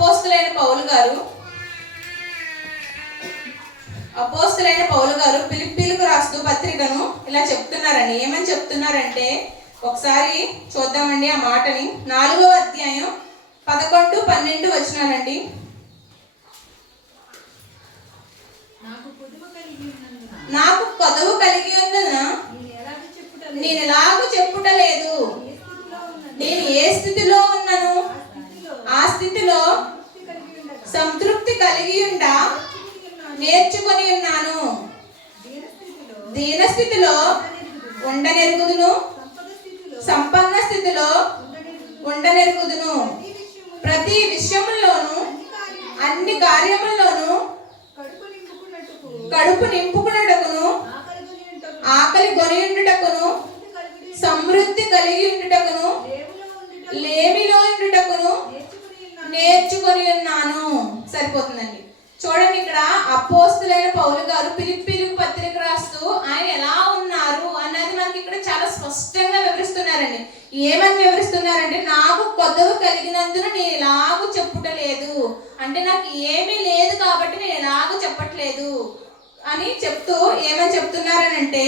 అపోస్తులైన పౌలు గారు ఫిలిప్పీలకు రాస్తూ పత్రికను ఇలా చెప్తున్నారండి. ఏమని చెప్తున్నారంటే ఒకసారి చూద్దామండి ఆ మాటని. 4వ అధ్యాయం 11, 12 వచనాలండి. నాకు కొదవు కలిగి ఉన్నందున నేను ఎలాగూ చెప్పుటలేదు. నేను ఏ స్థితిలో ఉన్నాను ఆ స్థితిలో సంతృప్తి కలిగి ఉండా నేర్చుకొని ఉన్నాను. దీన స్థితిలో ఉండనెరుగుదును, సంపన్న స్థితిలో ఉండనెరుగుదును. ప్రతి విషయములోను అన్ని కార్యముల్లోనూ కడుపు నింపుకున్నటకును, ఆకలి గొనియుండుటకును, సమృద్ధి కలిగి ఉండుటకును, లేమిలో ఉండుటకును నేర్చుకొని ఉన్నాను. సరిపోతుందండి. చూడండి, ఇక్కడ అపోస్తులైన పౌలు గారు ఫిలిప్పీలకు పత్రిక రాస్తూ ఆయన ఎలా ఉన్నారు అన్నది మనకి ఇక్కడ చాలా స్పష్టంగా వివరిస్తున్నారండి. ఏమని వివరిస్తున్నారంటే, నాకు కొదవ కలిగినందున నేను ఎలాగూ చెప్పుటలేదు, అంటే నాకు ఏమీ లేదు కాబట్టి నేను ఎలాగూ చెప్పట్లేదు అని చెప్తూ ఏమని చెప్తున్నారనంటే,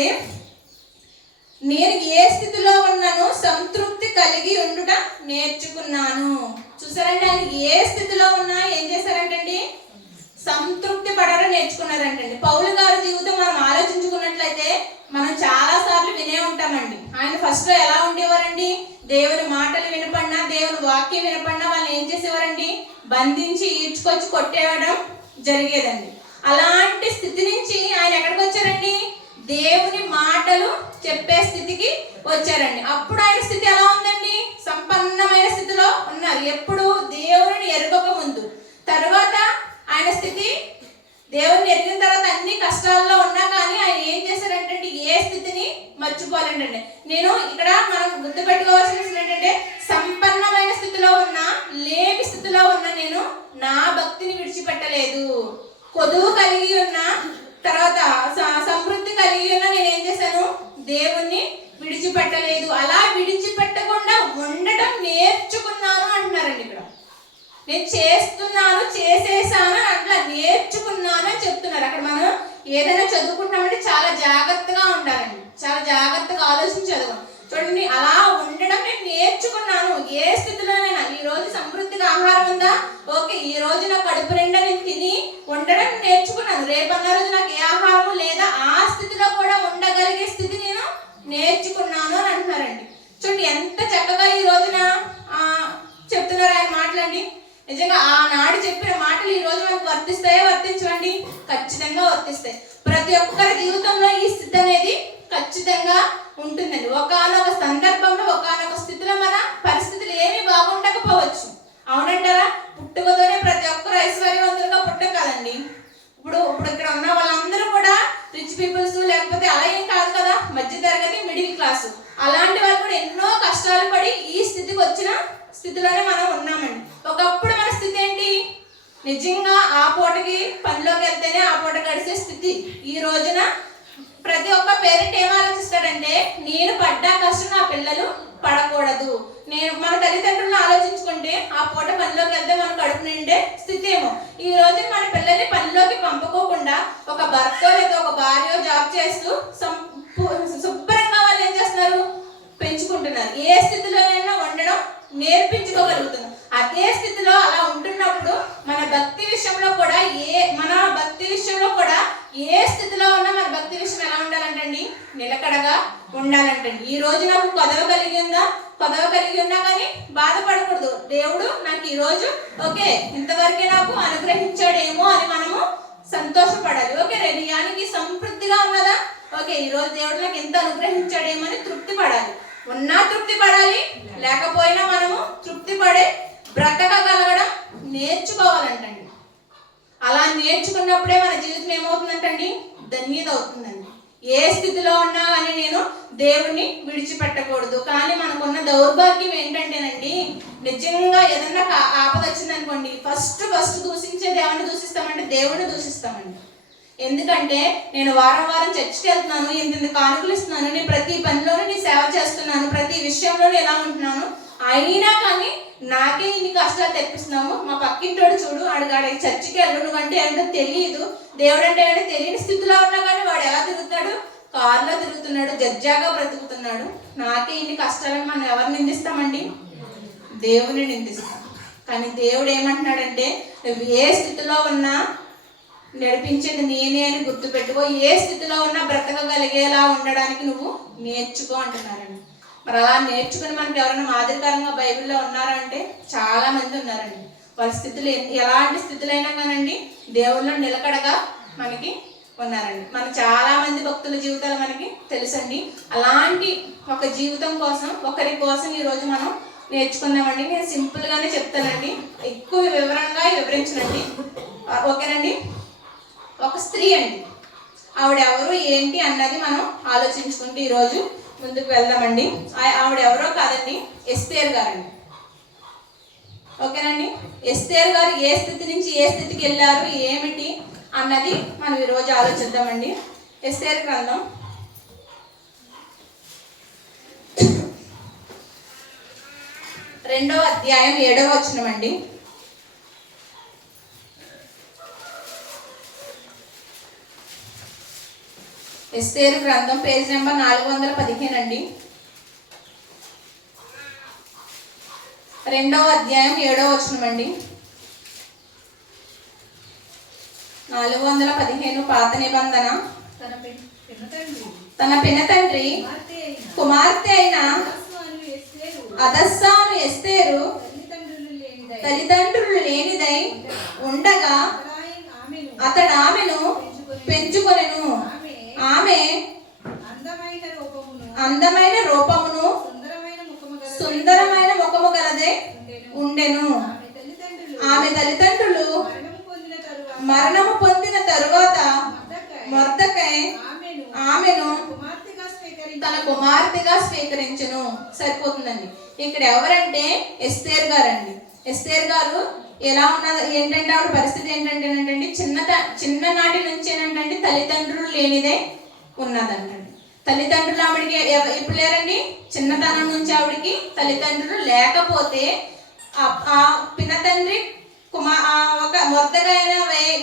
నేను ఏ స్థితిలో ఉన్నానో సంతృప్తి కలిగి ఉండుట నేర్చుకున్నాను. చూసారంటే ఆయన ఏ స్థితిలో ఉన్నా ఏం చేశారంటండి, సంతృప్తి పడడం నేర్చుకున్నారంటండి. పౌలు గారి జీవితం మనం ఆలోచించుకున్నట్లయితే మనం చాలా సార్లు వినే ఉంటామండి. ఆయన ఫస్ట్ లో ఎలా ఉండేవారండి, దేవుని మాటలు వినపడినా, దేవుని వాక్యం వినపడినా వాళ్ళు ఏం చేసేవారండి, బంధించి ఈడ్చుకొచ్చి కొట్టేయడం జరిగేదండి. అలాంటి స్థితి నుంచి ఆయన ఎక్కడికి వచ్చారండి, దేవుని మాటలు చెప్పే స్థితికి వచ్చారండి. అప్పుడు ఆయన స్థితి ఎలా ఉందండి, సంపన్నమైన స్థితిలో ఉన్నారు. ఎప్పుడు దేవుని ఎరుగక ముందు. తర్వాత ఆయన స్థితి దేవుని ఎరిగిన తర్వాత అన్ని కష్టాల్లో ఉన్నా కానీ ఆయన ఏం చేశారంటే ఏ స్థితిని మర్చిపోవాలంటే, నేను ఇక్కడ మనం గుర్తుపెట్టుకోవాల్సిన ఏంటంటే, సంపన్నమైన స్థితిలో ఉన్నా లేమి స్థితిలో ఉన్నా నేను నా భక్తిని విడిచిపెట్టలేదు. కొదువు కలిగి ఉన్న తర్వాత సమృద్ధి కలిగి ఉన్న నేనేం చేశాను, దేవుణ్ణి విడిచిపెట్టలేదు. అలా విడిచిపెట్టకుండా ఉండటం నేర్చుకున్నాను అంటున్నారండి. ఇక్కడ నేను చేస్తున్నాను, చేసేసాను అట్లా నేర్చుకున్నాను అని చెప్తున్నారు. అక్కడ మనం ఏదైనా చదువుకుంటున్నామంటే చాలా జాగ్రత్తగా ఉండాలండి, చాలా జాగ్రత్తగా ఆలోచించి చదవాలి. చూడండి, అలా ఉండడం నేను నేర్చుకున్నాను. ఏ స్థితిలోనైనా ఈ రోజు సమృద్ధిగా ఆహారం ఉందా, ఓకే, ఈ రోజు నా కడుపు నిండా నేను తిని ఉండడం నేర్చుకున్నాను. రేపన్న రోజు నాకు ఏ ఆహారము లేదా ఆ స్థితిలో కూడా ఉండగలిగే స్థితి నేను నేర్చుకున్నాను అని అంటున్నారండి. చూడండి ఎంత చక్కగా ఈ రోజున చెప్తున్నారు ఆయన మాటలండి. నిజంగా ఆనాడు చెప్పిన మాటలు ఈ రోజు మనకు వర్తిస్తాయో వర్తించవండి, ఖచ్చితంగా వర్తిస్తాయి. ప్రతి ఒక్కరి జీవితంలో ఈ స్థితి అనేది ఖచ్చితంగా ఉంటుందండి. ఒకానొక సందర్భంలో ఒకానొక స్థితిలో మన పరిస్థితులు ఏమీ బాగుండకపోవచ్చు. అవునంటారా? పుట్టుకతోనే ప్రతి ఒక్కరు ఐశ్వర్యవంతులుగా పుట్టం కదండి. ఇప్పుడు ఇక్కడ ఉన్న వాళ్ళందరూ కూడా రిచ్ పీపుల్స్ లేకపోతే అలా ఏం కాదు కదా, మధ్య తరగతి, మిడిల్ క్లాసు. అలాంటి వాళ్ళు కూడా ఎన్నో కష్టాలు పడి ఈ స్థితికి వచ్చిన స్థితిలోనే మనం ఉన్నామండి. ఒకప్పుడు మన స్థితి ఏంటి, నిజంగా ఆ పూటకి పనిలోకి వెళ్తేనే ఆ పూట గడిచే స్థితి. ఈ రోజున ప్రతి ఒక్క పేరెంట్ ఏం ఆలోచిస్తాడంటే, నేను పడ్డా కష్టం నా పిల్లలు పడకూడదు. మన తల్లిదండ్రులను ఆలోచించుకుంటే ఆ పూట పనిలోకి వెళ్తే మన కడుపు నిండే స్థితి ఏమో. ఈ రోజు మన పిల్లల్ని పనిలోకి పంపుకోకుండా ఒక భర్త లేదా ఒక భార్య జాబ్ చేస్తూ శుభ్రంగా వాళ్ళు ఏం చేస్తున్నారు, పెంచుకుంటున్నారు. ఏ స్థితిలోనైనా ఉండడం నేర్పించుకోగలుగుతున్నాం. అదే స్థితిలో అలా ఉంటున్నప్పుడు మన భక్తి విషయంలో కూడా ఏ స్థితిలో ఉన్నా మన భక్తి విషయం ఎలా ఉండాలంటండి, నిలకడగా ఉండాలంటండి. ఈ రోజు నాకు కొదవ కలిగి ఉన్నా కానీ బాధపడకూడదు. దేవుడు నాకు ఈ రోజు ఓకే ఇంతవరకే నాకు అనుగ్రహించాడేమో అని మనము సంతోషపడాలి. ఓకే, రేడియానికి సమృద్ధిగా ఉన్నదా, ఓకే ఈ రోజు దేవుడు నాకు ఎంత అనుగ్రహించాడేమో అని తృప్తి పడాలి. ఉన్నా తృప్తి పడాలి, లేకపోయినా మనము తృప్తి పడే బ్రతకగలగడం నేర్చుకోవాలంటండి. అలా నేర్చుకున్నప్పుడే మన జీవితం ఏమవుతుందంటండి, ధన్యత అవుతుందండి. ఏ స్థితిలో ఉన్నా కానీ నేను దేవుణ్ణి విడిచిపెట్టకూడదు. కానీ మనకున్న దౌర్భాగ్యం ఏంటంటేనండి, నిజంగా ఏదన్నా ఆపద వచ్చిందనుకోండి, ఫస్ట్ దూషించే దేవుని దూషిస్తామంటే దేవుణ్ణి దూషిస్తామండి. ఎందుకంటే నేను వారం చర్చికి వెళ్తున్నాను, ఇంత కానుకలు ఇస్తున్నాను, నేను ప్రతి పనిలోనూ నీ సేవ చేస్తున్నాను, ప్రతి విషయంలోనూ ఎలా ఉంటున్నాను, అయినా కానీ నాకే ఇన్ని కష్టాలు తెప్పిస్తున్నాము. మా పక్కింటోడు చూడు, ఆడికి చర్చికి వెళ్ళు, నువ్వంటే ఏంటో తెలియదు, దేవుడు అంటే ఏంటో తెలియని స్థితిలో ఉన్నా కానీ వాడు ఎలా తిరుగుతున్నాడు, కారులో తిరుగుతున్నాడు, జడ్జాగా బ్రతుకుతున్నాడు. నాకే ఇన్ని కష్టాలను మనం ఎవరు నిందిస్తామండి? దేవుని నిందిస్తాం. కానీ దేవుడు ఏమంటున్నాడంటే, నువ్వు ఏ స్థితిలో ఉన్నా నడిపించేది నేనే అని గుర్తుపెట్టుకో, ఏ స్థితిలో ఉన్నా బ్రతకగలిగేలా ఉండడానికి నువ్వు నేర్చుకో అంటున్నారండి. మరి అలా నేర్చుకుని మనకి ఎవరైనా మాదిరికరంగా బైబిల్లో ఉన్నారంటే చాలా మంది ఉన్నారండి. వాళ్ళ స్థితులు ఎలాంటి స్థితులైనా కానండి దేవుళ్ళు నిలకడగా మనకి ఉన్నారండి. మన చాలా మంది భక్తుల జీవితాలు మనకి తెలుసండి. అలాంటి ఒక జీవితం కోసం, ఒకరి కోసం ఈరోజు మనం నేర్చుకుందామండి. నేను సింపుల్గానే చెప్తానండి, ఎక్కువ వివరంగా వివరించనండి, ఓకేనండి. ఒక స్త్రీ అండి, ఆవిడెవరు ఏంటి అన్నది మనం ఆలోచించుకుంటూ ఈరోజు ముందుకు వెళ్దామండి. ఆవిడెవరో కాదండి, ఎస్తేరు గారండి, ఓకేనండి. ఎస్తేరు గారు ఏ స్థితి నుంచి ఏ స్థితికి వెళ్ళారు, ఏమిటి అన్నది మనం ఈరోజు ఆలోచిద్దామండి. ఎస్తేరు గ్రంథం 2వ అధ్యాయం 7వ వచనం అండి. ఎస్తేరు గ్రంథం పేజ్ నెంబర్ 415 అండి. 2వ అధ్యాయం 7వ వచనం అండి. 415 పాత నిబంధన. తన పినతండ్రి కుమార్తె అయిన అదస్సాను ఎస్తేరు తల్లిదండ్రులు లేనిదై ఉండగా అతడు ఆమెను పెంచుకొనెను. ఆమె అందమైన రూపమును సుందరమైన ముఖము గలదే ఉండెను. ఆమె తల్లిదండ్రులు మరణము పొందిన తరువాత మొర్దెకై ఆమెను తన కుమార్తెగా స్వీకరించును. సరిపోతుందండి. ఇక్కడ ఎవరంటే ఎస్తేరు గారండి. ఎస్తేరు గారు ఎలా ఉన్నది ఏంటంటే, ఆవిడ పరిస్థితి ఏంటంటేనంటండి, చిన్ననాటి నుంచి ఏంటంటే తల్లిదండ్రులు లేనిదే ఉన్నదంటండి. తల్లిదండ్రులు ఆవిడికి ఎప్పుడు లేరండి, చిన్నతనం నుంచి ఆవిడికి తల్లిదండ్రులు లేకపోతే ఆ పినతండ్రి ఒక మొర్దెకై అయిన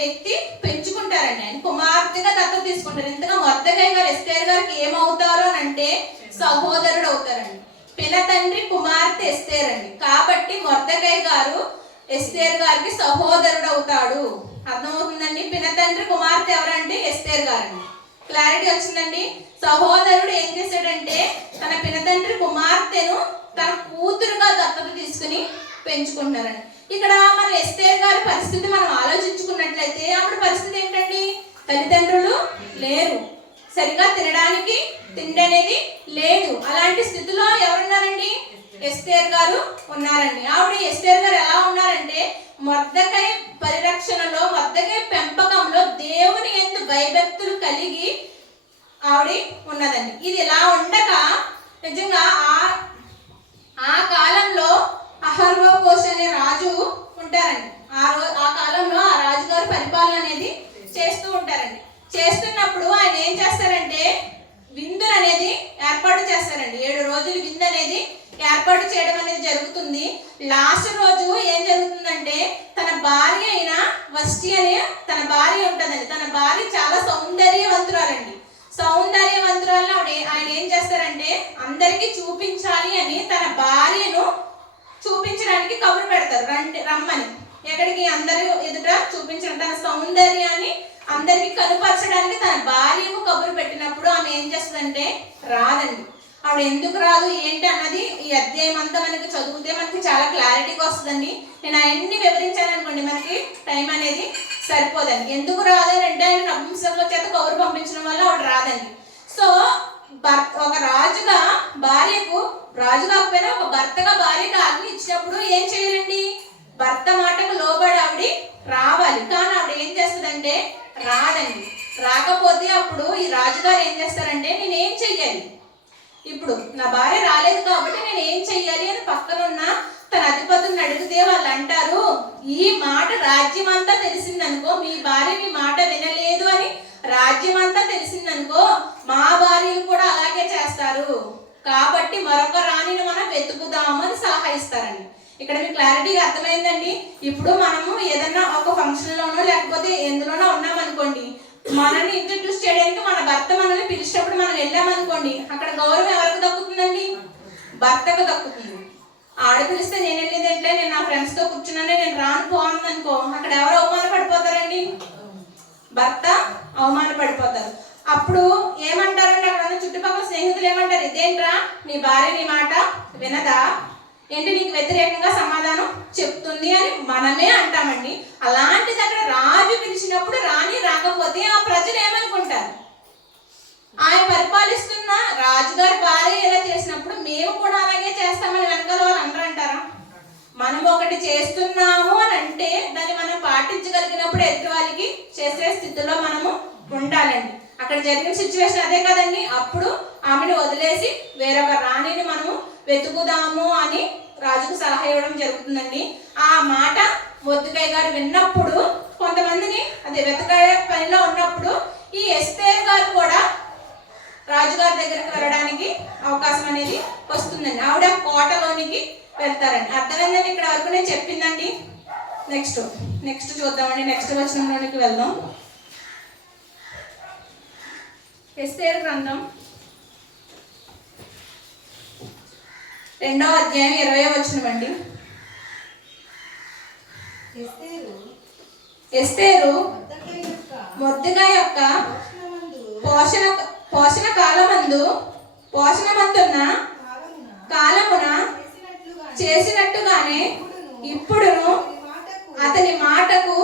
వ్యక్తి పెంచుకుంటారండి. ఆయన కుమార్తెగా దత్తత తీసుకుంటారు. ఇంతగా మొర్దెకై గారు ఎస్తేరు గారికి ఏమవుతారు అని అంటే సహోదరుడు అవుతారండి. పినతండ్రి కుమార్తె ఎస్తేరు అండి. కాబట్టి మొర్దెకై గారు ఎస్తేరు గారికి సహోదరుడు అవుతాడు. అర్థమవుతుందండి. పినతండ్రి కుమార్తె ఎవరంటే ఎస్తేరు గారండి. క్లారిటీ వచ్చిందండి. సహోదరుడు ఏం చేశాడంటే తన పినతండ్రి కుమార్తెను తన కూతురుగా దత్తత తీసుకుని పెంచుకుంటున్నారండి. ఇక్కడ మన ఎస్తేరు గారి పరిస్థితి మనం ఆలోచించుకున్నట్లయితే ఆవిడ పరిస్థితి ఏంటండి, తల్లిదండ్రులు లేరు, సరిగా తినడానికి తిండి అనేది లేదు. అలాంటి స్థితిలో ఎవరున్నారండి, ఎస్తేరు గారు ఉన్నారండి. ఆవిడ ఎస్తేరు గారు ఎలా ఉన్నారంటే మొర్దెకై పరిరక్షణలో, మొర్దెకై పెంపకంలో దేవుని యందు భయభక్తులు కలిగి ఆవిడ ఉన్నదండి. ఇది ఇలా ఉండగా నిజంగా ఆ కాలంలో అహర్వకోష్ అనే రాజు ఉంటారండి. ఆ కాలంలో ఆ రాజుగారు పరిపాలన అనేది చేస్తూ ఉంటారండి. చేస్తున్నప్పుడు ఆయన ఏం చేస్తారంటే విందు అనేది ఏర్పాటు చేస్తారండి. 7 రోజులు విందు అనేది ఏర్పాటు చేయడం అనేది జరుగుతుంది. లాస్ట్ రోజు ఏం జరుగుతుందంటే తన భార్య అయిన వష్టి అనే తన భార్య ఉంటుందండి. తన భార్య చాలా సౌందర్యవంతురాలండి. సౌందర్యవంతురాలను ఆయన ఏం చేస్తారంటే అందరికీ చూపించాలి అని తన భార్యను చూపించడానికి కబురు పెడతారు, రమ్మని. ఎక్కడికి? అందరూ ఎదుట చూపించడం, తన సౌందర్యాన్ని అందరికి కనుపరచడానికి తన భార్యకు కబురు పెట్టినప్పుడు ఆమె ఏం చేస్తుందంటే రాదండి. ఆవిడ ఎందుకు రాదు ఏంటి అన్నది ఈ అధ్యాయం అంతా మనకి చదివితే మనకి చాలా క్లారిటీగా వస్తుందండి. నేను అవన్నీ వివరించాను అనుకోండి మనకి టైం అనేది సరిపోదండి. ఎందుకు రాదని అంటే ఆయన నపుంసకుల చేత కబురు పంపించడం వల్ల ఆవిడ రాదండి. సో ఒక రాజుగా భార్యకు, రాజు కాకపోయినా ఒక భర్తగా భార్యకు ఆజ్ఞ ఇచ్చినప్పుడు ఏం చేయాలండి, భర్త మాటకు లోబడి ఆవిడ రావాలి. కానీ ఆవిడ ఏం చేస్తుందంటే రాదండి. రాకపోతే అప్పుడు ఈ రాజుగారు ఏం చేస్తారంటే నేనేం చెయ్యాలి, ఇప్పుడు నా భార్య రాలేదు కాబట్టి నేను ఏం చెయ్యాలి అని పక్కనున్న తన అధిపతులను అడిగితే వాళ్ళు అంటారు, ఈ మాట రాజ్యం అంతా తెలిసిందనుకో, మీ భార్య మీ మాట వినలేదు అని రాజ్యం అంతా తెలిసిందనుకో, మా భార్యలు కూడా అలాగే చేస్తారు, కాబట్టి మరొక రాణిని మనం వెతుకుదాము అని సలహా ఇస్తారండి. ఇక్కడ మీకు క్లారిటీగా అర్థమైందండి. ఇప్పుడు మనము ఏదన్నా ఒక ఫంక్షన్ లోనో లేకపోతే ఎందులోనో ఉన్నామనుకోండి, మనల్ని ఇంట్రడ్యూస్ చేయడానికి మన భర్త మనల్ని పిలిచినప్పుడు మనం వెళ్ళామనుకోండి, అక్కడ గౌరవం ఎవరికి దక్కుతుందండి? భర్తకు దక్కుతుంది. ఆడ పిలిస్తే నేను వెళ్ళేది ఏంటంటే నేను నా ఫ్రెండ్స్ తో కూర్చున్నానే నేను రాను పోను అనుకో, అక్కడ ఎవరు అవమాన పడిపోతారండి? భర్త అవమాన పడిపోతారు. అప్పుడు ఏమంటారంటే అక్కడ ఉన్న చుట్టుపక్కల స్నేహితులు ఏమంటారు, ఇదేంట్రా నీ భార్య నీ మాట వినదా, ఏంటి నీకు వ్యతిరేకంగా సమాధానం చెప్తుంది అని మనమే అంటామండి. అలాంటిది అక్కడ రాజు పిలిచినప్పుడు రాణి రాకపోతే ఆ ప్రజలు ఏమనుకుంటారు? ఆయన పరిపాలిస్తున్న రాజుగారి భార్య ఇలా చేసినప్పుడు మేము కూడా అలాగే చేస్తామని వెనకాల వాళ్ళు అంటారా? మనం ఒకటి చేస్తున్నాము అని అంటే దాన్ని మనం పాటించగలిగినప్పుడు ఎదుటి వాళ్ళకి చేసే స్థితిలో మనము ఉండాలండి. అక్కడ జరిగిన సిచ్యువేషన్ అదే కదండి. అప్పుడు ఆమెను వదిలేసి వేరొక రాణిని మనము వెతుకుదాము అని రాజుకు సలహా ఇవ్వడం జరుగుతుందండి. ఆ మాట మొర్దెకై గారు విన్నప్పుడు కొంతమందిని అదే వెతకాయ పనిలో ఉన్నప్పుడు ఈ ఎస్తేరు గారు కూడా రాజుగారి దగ్గరికి వెళ్ళడానికి అవకాశం అనేది వస్తుందండి. ఆవిడ కోటలోనికి వెళ్తారండి. అర్థమైందండి ఇక్కడ వరకు నేను చెప్పిందండి. నెక్స్ట్ చూద్దామండి. నెక్స్ట్ వచనంలోనికి వెళ్దాం. ఎస్తేరు గ్రంథం 2వ అధ్యాయం 20వ వచనం అండి. ఎస్తేరు మొర్దెకై యొక్క పోషణ మందున్న కాలమున చేసినట్టుగానే ఇప్పుడును అతని మాటకు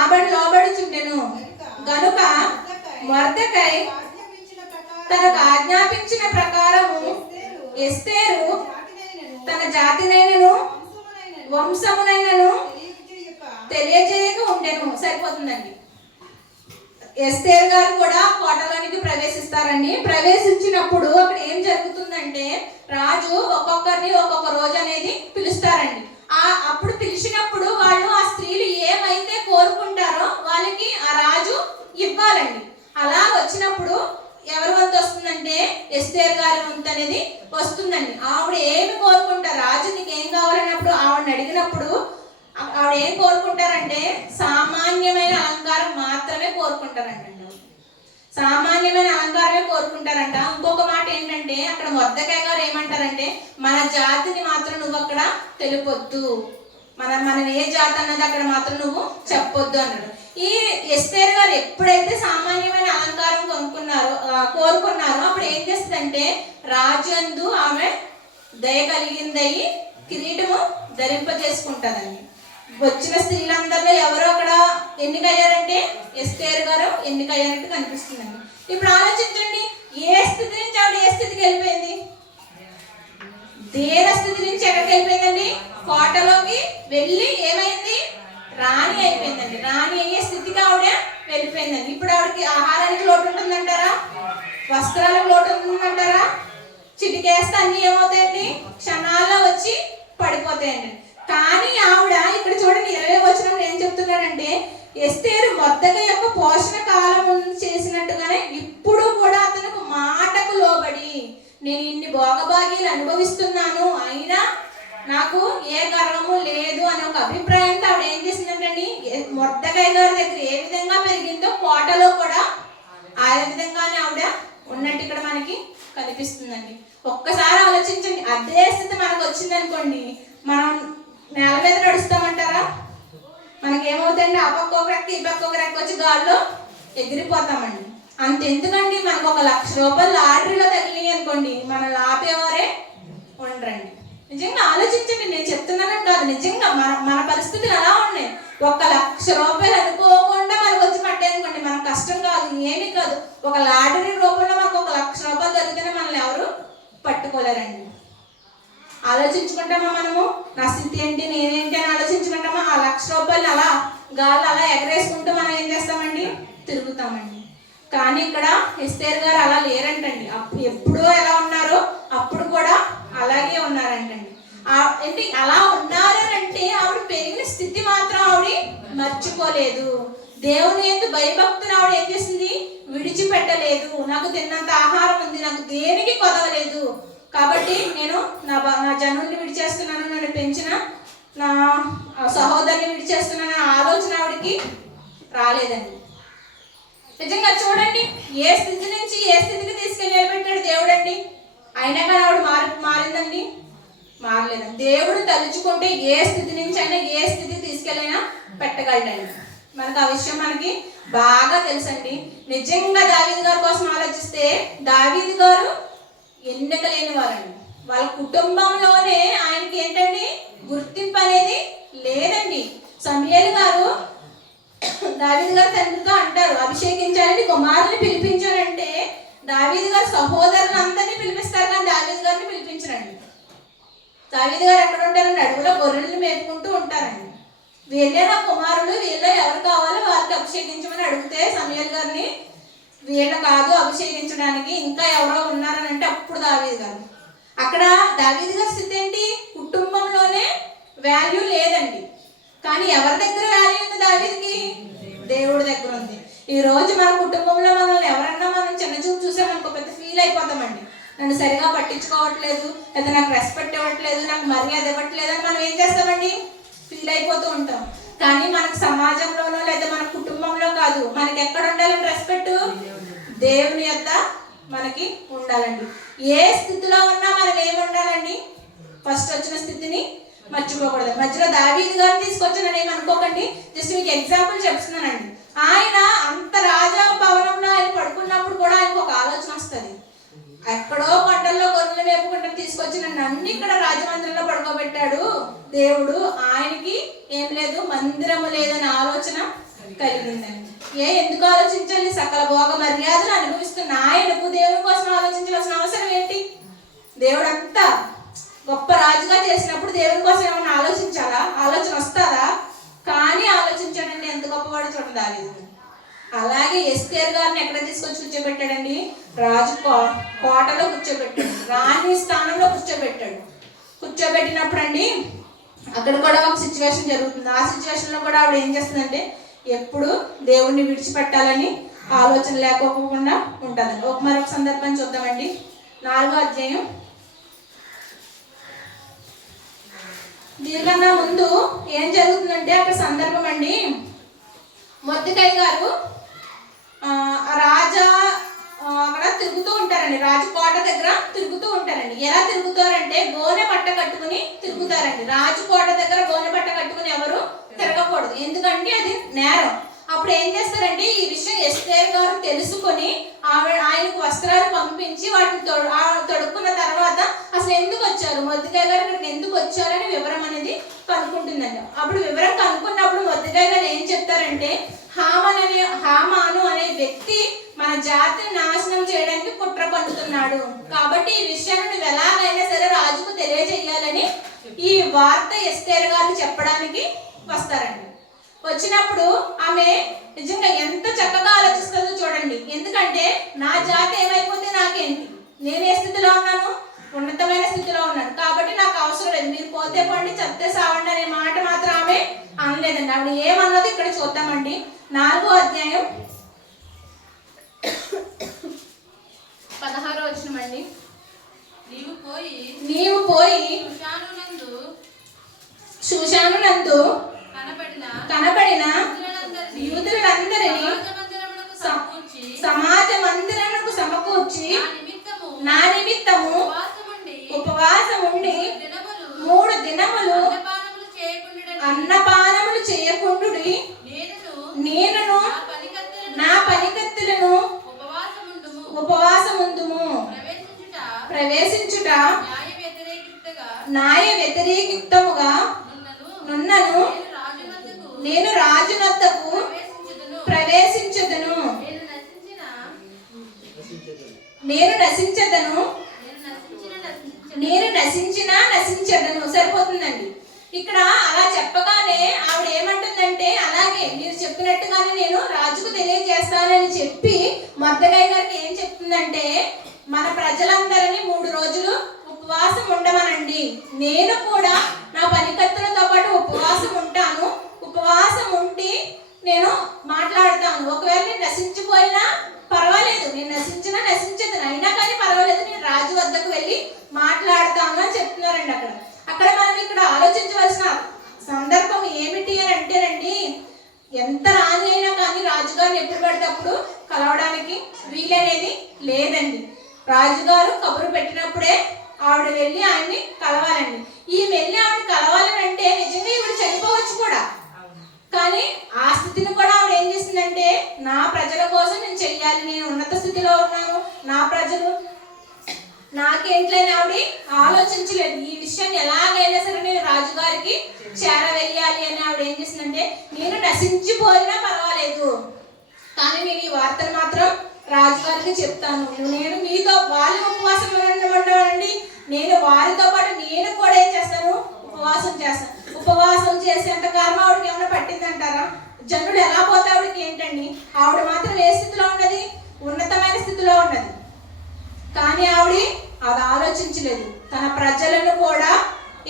ఆమె లోబడుచుండెను గనుక మొర్దెకై తనకు ఆజ్ఞాపించిన ప్రకారము ఎస్తేరు తన జాతినైనను వంశమునైనను తెలియజేయక ఉండెను. సరిపోతుందండి. ఎస్తేరు గారు కూడా కోటలోనికి ప్రవేశిస్తారండి. ప్రవేశించినప్పుడు అక్కడ ఏం జరుగుతుందంటే రాజు ఒక్కొక్కరిని ఒక్కొక్క రోజు అనేది పిలుస్తారండి. అప్పుడు పిలిచినప్పుడు వాళ్ళు ఆ స్త్రీలు ఏమైతే కోరుకుంటారో వాళ్ళకి ఆ రాజు ఇవ్వాలండి. అలా వచ్చినప్పుడు ఎవరి వంతు వస్తుందంటే ఎస్తేరు గారి వంతు అనేది వస్తుందండి. ఆవిడ ఏమి కోరుకుంటారు, రాజు నీకు ఏం కావాలన్నప్పుడు ఆవిడని అడిగినప్పుడు ఆవిడ ఏం కోరుకుంటారంటే సామాన్యమైన అలంకారం మాత్రమే కోరుకుంటారంట. సామాన్యమైన అలంకారమే కోరుకుంటారంట. ఇంకొక మాట ఏంటంటే అక్కడ మొర్దెకై గారు ఏమంటారంటే మన జాతిని మాత్రం నువ్వు అక్కడ తెలుపొద్దు, మనం ఏ జాతి అన్నది అక్కడ మాత్రం నువ్వు చెప్పొద్దు అన్నాడు. ఈ ఎస్తేరు గారు ఎప్పుడైతే సామాన్యమైన అలంకారం కోరుకున్నారో అప్పుడు ఏం చేస్తుందంటే రాజు అందు ఆమె దయ కలిగిందయ్యి కిరీటము ధరింపజేసుకుంటుందండి. వచ్చిన స్త్రీలందరిలో ఎవరో అక్కడ ఎన్నికయ్యారంటే ఎస్తేరు గారు ఎన్నికయ్యారంటూ కనిపిస్తుందండి. ఇప్పుడు ఆలోచించండి, ఏ స్థితి నుంచి ఆవిడ ఏ స్థితికి వెళ్ళిపోయింది? దేన స్థితి నుంచి ఎక్కడికి వెళ్ళిపోయిందండి? కోటలోకి వెళ్ళి ఏమైంది? రాణి అయిపోయిందండి. రాణి అయ్యే స్థితికి ఆవిడ వెళ్ళిపోయిందండి. ఇప్పుడు ఆవిడకి ఆహారానికి లోటు ఉంటుందంటారా? వస్త్రాలకు లోటు ఉంటుందంటారా? చిటికేస్తే అన్ని ఏమవుతాయండి? క్షణాల్లో వచ్చి పడిపోతాయండి. కానీ ఆవిడ ఇక్కడ చూడండి 20వ వచనం ఏం చెప్తున్నాడంటే ఎస్తేరు మొర్దెకై యొక్క పోషణ కాలం చేసినట్టుగానే ఇప్పుడు కూడా అతనికి మాటకు లోబడి నేను ఇన్ని భోగభాగ్యాలు అనుభవిస్తున్నాను అయినా నాకు ఏ గర్వము లేదు అనే ఒక అభిప్రాయంతో ఆవిడ ఏం చేసిందంటండి మొర్దెకై గారి దగ్గర ఏ విధంగా పెరిగిందో కోటలో కూడా ఆ విధంగానే ఆవిడ ఉన్నట్టు ఇక్కడ మనకి కనిపిస్తుందండి. ఒక్కసారి ఆలోచించండి, అదే స్థితి మనకు వచ్చిందనుకోండి, మనం నేల మీద నడుస్తామంటారా? మనకేమవుతుందండి, ఆ పక్క ఒక రెక్క ఈ పక్క ఒక రెక్క వచ్చి గాల్లో ఎగిరిపోతామండి. అంతెందుకండి, మనకు 1,00,000 రూపాయలు లాటరీలో తగిలి అనుకోండి, మనల్ని ఆపేవారే ఉండరండి. నిజంగా ఆలోచించండి, నేను చెప్తున్నానని కాదు, నిజంగా మన పరిస్థితులు ఎలా ఉన్నాయి. 1,00,000 రూపాయలు అనుకోకుండా మనకు వచ్చి పడ్డాయి అనుకోండి, మన కష్టం కాదు, ఏమీ కాదు. ఒక లాటరీ రూపంలో మనకు 1,00,000 రూపాయలు దొరికితేనే మనల్ని ఎవరు పట్టుకోలేరండి. ఆలోచించుకుంటామా మనము? నా స్థితి ఏంటి, నేనేంటి అని ఆలోచించుకుంటామా? ఆ 1,00,000 రూపాయలు అలా గాల్లో అలా ఎగరేసుకుంటూ మనం ఏం చేస్తామండి? తిరుగుతామండి. కానీ ఇక్కడ ఎస్తేరు గారు అలా లేరంటండి. ఎప్పుడూ ఎలా ఉన్నారో అప్పుడు కూడా అలాగే ఉన్నారంటండి. ఏంటి అలా ఉన్నారంటే ఆవిడ పెరిగిన స్థితి మాత్రం ఆవిడ మర్చిపోలేదు. దేవుని యందు భయభక్తులు ఆవిడ ఏం చేసింది? విడిచిపెట్టలేదు. నాకు తిన్నంత ఆహారం ఉంది, నాకు దేనికి కొదవలేదు, కాబట్టి నేను నా జనుల్ని విడిచేస్తున్నాను, నన్ను పెంచిన నా సహోదరిని విడిచేస్తున్న ఆలోచన ఆవిడికి రాలేదండి. నిజంగా చూడండి, ఏ స్థితి నుంచి ఏ స్థితికి తీసుకెళ్ళి నిలబెట్టాడు దేవుడండి. అయినా కానీ ఆవిడ మారిందండి? మారలేదండి. దేవుడు తలుచుకుంటే ఏ స్థితి నుంచి అయినా ఏ స్థితికి తీసుకెళ్ళైనా పెట్టగలడండి. మనకు ఆ విషయం మనకి బాగా తెలుసండి. నిజంగా దావీదు గారి కోసం ఆలోచిస్తే, దావీదు గారు ఎన్నిక లేని వారండి. వాళ్ళ కుటుంబంలోనే ఆయనకి ఏంటండి గుర్తింపు అనేది లేదండి. సమూయేలు గారు దావీదు గారు తండ్రితో అంటారు, అభిషేకించాలని కుమారుని పిలిపించారంటే దావీదు గారు సహోదరులందరినీ పిలిపిస్తారు, కానీ దావీదు గారిని పిలిపించరండి. దావీదు గారు ఎక్కడ ఉంటారండి? అడవిలో గొర్రెలను మేపుకుంటూ ఉంటారండి. వీళ్ళే నా కుమారుడు, వీళ్ళే ఎవరు కావాలో వారికి అభిషేకించమని అడిగితే సమూయేలు గారిని, వీళ్ళ కాదు అభిషేకించడానికి, ఇంకా ఎవరో ఉన్నారని అంటే అప్పుడు దావీదు గారు. అక్కడ దావీదు గారి స్థితి ఏంటి? కుటుంబంలోనే వాల్యూ లేదండి. కానీ ఎవరి దగ్గర వాల్యూ ఉంది దావీదుకి? దేవుడి దగ్గర ఉంది. ఈ రోజు మన కుటుంబంలో మనల్ని ఎవరన్నా మనం చిన్న చూపు చూసామనుకో పెద్ద ఫీల్ అయిపోతామండి. నన్ను సరిగా పట్టించుకోవట్లేదు, లేదా నాకు రెస్పెక్ట్ ఇవ్వట్లేదు, నాకు మర్యాద ఇవ్వట్లేదు అని మనం ఏం చేస్తామండి? ఫీల్ అయిపోతూ ఉంటాం. కానీ మనకు సమాజంలోనో లేదా మన కుటుంబంలో కాదు, మనకి ఎక్కడ ఉండాలండి రెస్పెక్ట్? దేవుని యొద్ద మనకి ఉండాలండి. ఏ స్థితిలో ఉన్నా మనం ఏమి ఉండాలండి? ఫస్ట్ వచ్చిన స్థితిని మర్చిపోకూడదు. మధ్యలో దావీదు గారిని తీసుకొచ్చానని ఏమి అనుకోకండి, జస్ట్ మీకు ఎగ్జాంపుల్ చెప్తున్నానండి. ఆయన అంత రాజా భవనంలో ఆయన పడుకున్నప్పుడు కూడా ఆయనకు ఒక ఆలోచన వస్తుంది. ఎక్కడో కొండల్లో గొర్రెలు మేపుకుంటూ తీసుకొచ్చి నన్ను అన్ని ఇక్కడ రాజమందిరంలో పడుకోబెట్టాడు దేవుడు, ఆయనకి ఏం లేదు, మందిరము లేదని ఆలోచన కలిగిందండి. ఎందుకు ఆలోచించాలి? సకల భోగ మర్యాదలు అనుభవిస్తున్న ఆయనకు దేవుని కోసం ఆలోచించాల్సిన అవసరం ఏంటి? దేవుడు అంతా గొప్ప రాజుగా చేసినప్పుడు దేవుని కోసం ఏమైనా ఆలోచించాలా? ఆలోచన వస్తుందా? కానీ ఆలోచించాడండి. ఎంత గొప్పవాడు చూడండి దావీదు. అలాగే ఎస్తేరు గారిని ఎక్కడ తీసుకొచ్చి కూర్చోబెట్టాడండి? రాజు కోటలో కూర్చోబెట్టాడు, రాణి స్థానంలో కూర్చోబెట్టాడు. కూర్చోబెట్టినప్పుడు అండి అక్కడ కూడా ఒక సిచ్యువేషన్ జరుగుతుంది. ఆ సిచ్యువేషన్లో కూడా ఆవిడ ఏం చేస్తుందంటే ఎప్పుడు దేవుణ్ణి విడిచిపెట్టాలని ఆలోచన లేకపోకుండా ఉంటుందండి. మరొక సందర్భం చూద్దామండి. 4వ అధ్యాయం. దీనికన్నా ముందు ఏం జరుగుతుందంటే అక్కడ సందర్భం అండి, మొర్దెకై గారు రాజా అక్కడ తిరుగుతూ ఉంటారండి, రాజు కోట దగ్గర తిరుగుతూ ఉంటారండి. ఎలా తిరుగుతారంటే గోనె పట్ట కట్టుకుని తిరుగుతారండి. రాజు కోట దగ్గర గోనె పట్ట కట్టుకుని ఎవరు తిరగకూడదు, ఎందుకంటే అది నేరం. అప్పుడు ఏం చేస్తారంటే ఈ విషయం ఎస్తేరు గారు తెలుసుకొని ఆయనకు వస్త్రాలు పంపించి వాటిని తొడుక్కున్న తర్వాత అసలు ఎందుకు వచ్చారు, మొర్దెకై గారు ఇక్కడికి ఎందుకు వచ్చారని వివరం అనేది కనుక్కుంటుందండి. అప్పుడు వివరం కనుక్కున్నప్పుడు మొర్దెకై గారు ఏం చెప్తారంటే, హామాను అనే వ్యక్తి మన జాతిని నాశనం చేయడానికి కుట్ర పన్నుతున్నాడు, కాబట్టి ఈ విషయాన్ని నువ్వు ఎలాగైనా సరే రాజుకు తెలియజేయాలని ఈ వార్త ఎస్తేరు గారు చెప్పడానికి వస్తారండి. వచ్చినప్పుడు ఆమె నిజంగా ఎంత చక్కగా ఆలోచిస్తుందో చూడండి. ఎందుకంటే నా జాతి ఏమైపోతే నాకేంటి, నేను ఏ స్థితిలో ఉన్నాను? ఉన్నతమైన స్థితిలో ఉన్నాను, కాబట్టి నాకు అవసరం లేదు, మీరు పోతే పండి చెప్తే సావండి అనే మాట మాత్రం ఆమె అనలేదండి. ఆవిడ ఏమన్నది ఇక్కడ చూద్దామండి. 4వ అధ్యాయం 16వ వచనమండి. నీవు పోయి షూషాను నందు కనబడిన యూదులందరినీ సమాజ మందిరమునకు సమకూర్చి నా నిమిత్తము ఉపవాసం ఉండి 3 దినములు అన్నపానములు చేయకుండుడి, నేనును నా పనికత్తులను ఉపవాసముందుము. ప్రవేశించుట న్యాయ వ్యతిరేకితముగా నున్నను, నేను రాజునొద్దకు ప్రవేశించదును, నేను నశించదను, నేను నశించదను. సరిపోతుందండి. ఇక్కడ అలా చెప్పగానే ఆవిడ ఏమంటుందంటే, అలాగే మీరు చెప్పినట్టుగానే నేను రాజుకు తెలియజేస్తానని చెప్పి మొర్దెకై గారికి ఏం చెప్తుందంటే, మన ప్రజలందరినీ 3 రోజులు ఉపవాసం ఉండమనండి, నేను కూడా నా పనికత్తులతో పాటు ఉపవాసం ఉంటాను, ఉపవాసం ఉండి నేను మాట్లాడతాను. ఒకవేళ నేను నశించిపోయినా పర్వాలేదు, నేను నశించదు, అయినా కానీ పర్వాలేదు, నేను రాజు వద్దకు వెళ్ళి మాట్లాడతాను అని చెప్తున్నారండి. అక్కడ మనం ఇక్కడ ఆలోచించవలసిన కలవడానికి వీలనేది లేదండి. రాజుగారు కబురు పెట్టినప్పుడే ఆవిడ వెళ్ళి ఆయన్ని కలవాలండి. ఈ వెళ్ళి ఆవిడ కలవాలని అంటే నిజంగా ఈవిడ చనిపోవచ్చు కూడా, కానీ ఆ స్థితిని కూడా ఆవిడ ఏం చేసిందంటే, నా ప్రజల కోసం నేను చెయ్యాలి, నేను ఉన్నత స్థితిలో ఉన్నాను, నా ప్రజలు నాకేంట్లేని ఆవిడ ఆలోచించలేదు. ఈ విషయాన్ని ఎలాగైనా సరే నేను రాజుగారికి చేరవేయాలి అని ఆవిడ ఏం చేసిందంటే, నేను నశించిపోయినా పర్వాలేదు కానీ నేను ఈ వార్తను మాత్రం రాజుగారికి చెప్తాను. నేను మీతో వాళ్ళ ఉపవాసం ఉండమంటానండి, నేను వారితో పాటు నేను కూడా ఏం చేస్తాను, ఉపవాసం చేస్తాను. ఉపవాసం చేసేంత కర్మ ఆవిడకి ఏమైనా పట్టిందంటారా? జనుడు ఎలా పోతే ఆవిడకి ఏంటండి? ఆవిడ మాత్రం ఏ స్థితిలో ఉన్నది? ఉన్నతమైన స్థితిలో ఉన్నది. కానీ ఆవిడ అది ఆలోచించలేదు. తన ప్రజలను కూడా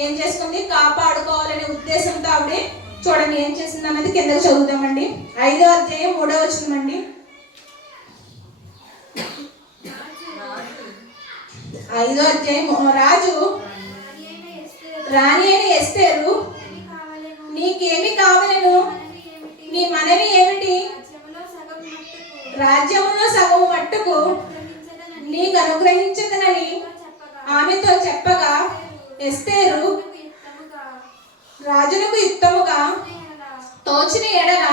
ఏం చేసుకుంది, కాపాడుకోవాలనే ఉద్దేశంతో ఆవిడ చూడండి ఏం చేసింది అన్నది కిందకు చదువుతామండి. 5వ అధ్యాయం 3వ వచనం అండి. 5వ అధ్యాయం. రాజు రాణి అయిన ఎస్తేరు, నీకేమి కావాలను, నీ మనవి ఏమిటి? రాజ్యములో సగము మట్టుకు నీకు అనుగ్రహించదనని ఆమెతో చెప్పగా, ఎస్తేరు రాజునకు యుక్తముగా తోచిన ఎడల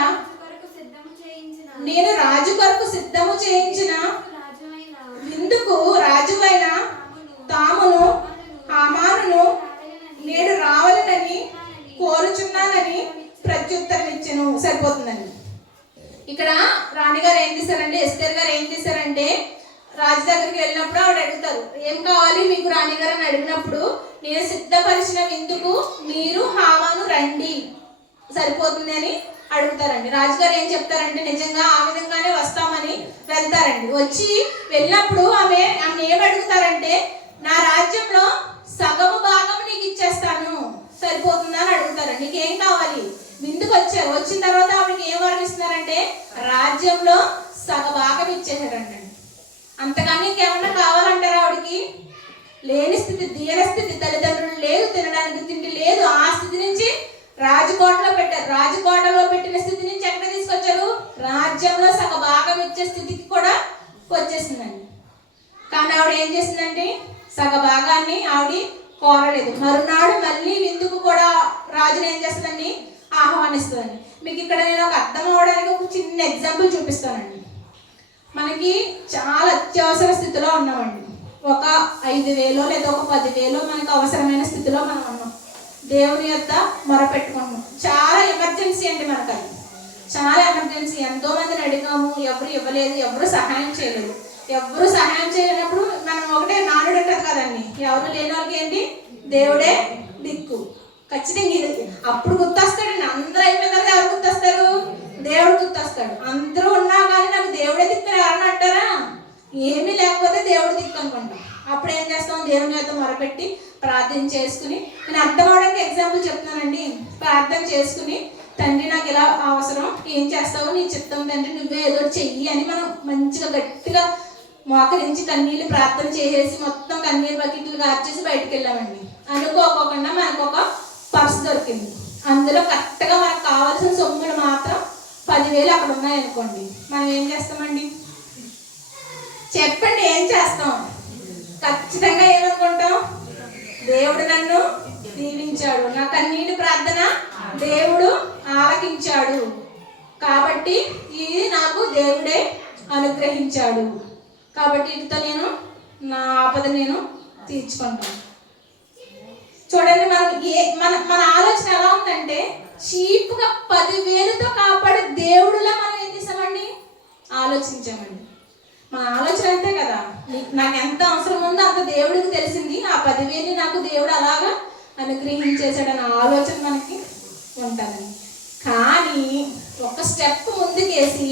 నేను రాజు కొరకు సిద్ధము చేయించిన విందుకు రాజువైన తామును హామానును నేడు రావాలని కోరుచున్నానని ప్రత్యుత్తరం ఇచ్చెను. సరిపోతుందండి. ఇక్కడ రాణిగారు ఏం చేశారంటే, ఎస్తేర్ గారు ఏం చేశారంటే, రాజు దగ్గరికి వెళ్ళినప్పుడు ఆవిడ అడుగుతారు, ఏం కావాలి మీకు రాణిగారు అని అడిగినప్పుడు, నేను సిద్ధపరిచిన విందుకు మీరు హామాను రండి సరిపోతుంది అని అడుగుతారండి. రాజుగారు ఏం చెప్తారంటే, నిజంగా ఆ విధంగానే వస్తామని వెళ్తారండి. వచ్చి వెళ్ళినప్పుడు ఆమె ఏం అడుగుతారంటే, నా రాజ్యంలో సగము భాగం నీకు ఇచ్చేస్తాను సరిపోతుందా అని అడుగుతారండి. నీకేం కావాలి? విందుకు వచ్చారు. వచ్చిన తర్వాత ఆవిడకి ఏం వర్ణిస్తున్నారంటే, రాజ్యంలో సగ భాగం ఇచ్చేసారండి. అంతకన్నా ఇంకేమన్నా కావాలంటారా? ఆవిడకి లేని స్థితి, దీన స్థితి, తల్లిదండ్రులు లేదు, తినడానికి తిండి లేదు. ఆ స్థితి నుంచి రాజకోటలో పెట్టారు. రాజకోటలో పెట్టిన స్థితి నుంచి ఎక్కడ తీసుకొచ్చారు? రాజ్యంలో సగ భాగం ఇచ్చే స్థితికి కూడా వచ్చేసిందండి. కానీ ఆవిడ ఏం చేసిందండి, సగ భాగాన్ని ఆవిడ కోరలేదు. మరునాడు మళ్ళీ విందుకు కూడా రాజుని ఏం చేస్తుందండి, ఆహ్వానిస్తుందండి. మీకు ఇక్కడ నేను ఒక అర్థం అవడానికి ఒక చిన్న ఎగ్జాంపుల్ చూపిస్తానండి. మనకి చాలా అత్యవసర స్థితిలో ఉన్నామండి. ఒక 5,000 లేదా ఒక 10,000 మనకు అవసరమైన స్థితిలో మనం ఉన్నాం. దేవుని యొక్క మొరపెట్టుకున్నాం. చాలా ఎమర్జెన్సీ అండి మనకు, అది చాలా ఎమర్జెన్సీ. ఎంతో మందిని అడిగాము, ఎవరు ఇవ్వలేదు, ఎవరు సహాయం చేయలేదు. ఎవరు సహాయం చేయలేనప్పుడు మనం ఒకటే నానుడు ఉంటుంది కదండి, ఎవరు లేని వాళ్ళకి ఏంటి, దేవుడే దిక్కు. ఖచ్చితంగా ఇది అప్పుడు గుర్తొస్తాడండి. అందరూ అయిపోయిన తర్వాత ఎవరు గుర్తొస్తారు? దేవుడు గుర్తొస్తాడు. అందరూ ఉన్నా కానీ నాకు దేవుడే దిక్కు ఎవరన్నా అంటారా? ఏమీ లేకపోతే దేవుడు దిక్కు అనుకుంటాం. అప్పుడు ఏం చేస్తాం, దేవుని యొక్క మొరపెట్టి ప్రార్థన చేసుకుని, నేను అర్థం అవడానికి ఎగ్జాంపుల్ చెప్తున్నానండి. ప్రార్థన చేసుకుని, తండ్రి నాకు ఇలా అవసరం, ఏం చేస్తావు, నీ చిత్తం తండ్రి, నువ్వే ఏదో చెయ్యి అని మనం మంచిగా గట్టిగా మోకరించి కన్నీళ్ళు ప్రార్థన చేసేసి మొత్తం కన్నీరు బకెట్లు కార్చేసి బయటకు వెళ్ళామండి. అనుకోకుండా మనకు ఒక పర్స్ దొరికింది. అందులో కరెక్ట్గా మనకు కావాల్సిన సొమ్ములు మాత్రం 10,000 అక్కడ ఉన్నాయనుకోండి. మనం ఏం చేస్తామండి? చెప్పండి, ఏం చేస్తాం? ఖచ్చితంగా ఏమనుకుంటాం? దేవుడు నన్ను దీవించాడు, నా కన్నీటి ప్రార్థన దేవుడు ఆలకించాడు, కాబట్టి ఇది నాకు దేవుడే అనుగ్రహించాడు, కాబట్టి వీటితో నేను నా ఆపద నేను తీర్చుకుంటాను. చూడండి, మన ఆలోచన ఎలా ఉందంటే, చీప్గా 10,000తో కాపాడే దేవుడులా మనం ఏం చేసామండి, ఆలోచించామండి. మన ఆలోచన అంతే కదా, నాకు ఎంత అవసరం ఉందో అంత దేవుడికి తెలిసింది, ఆ 10,000 నాకు దేవుడు అలాగా అనుగ్రహించేశాడన్న ఆలోచన మనకి ఉంటుందండి. కానీ ఒక స్టెప్ ముందుకేసి,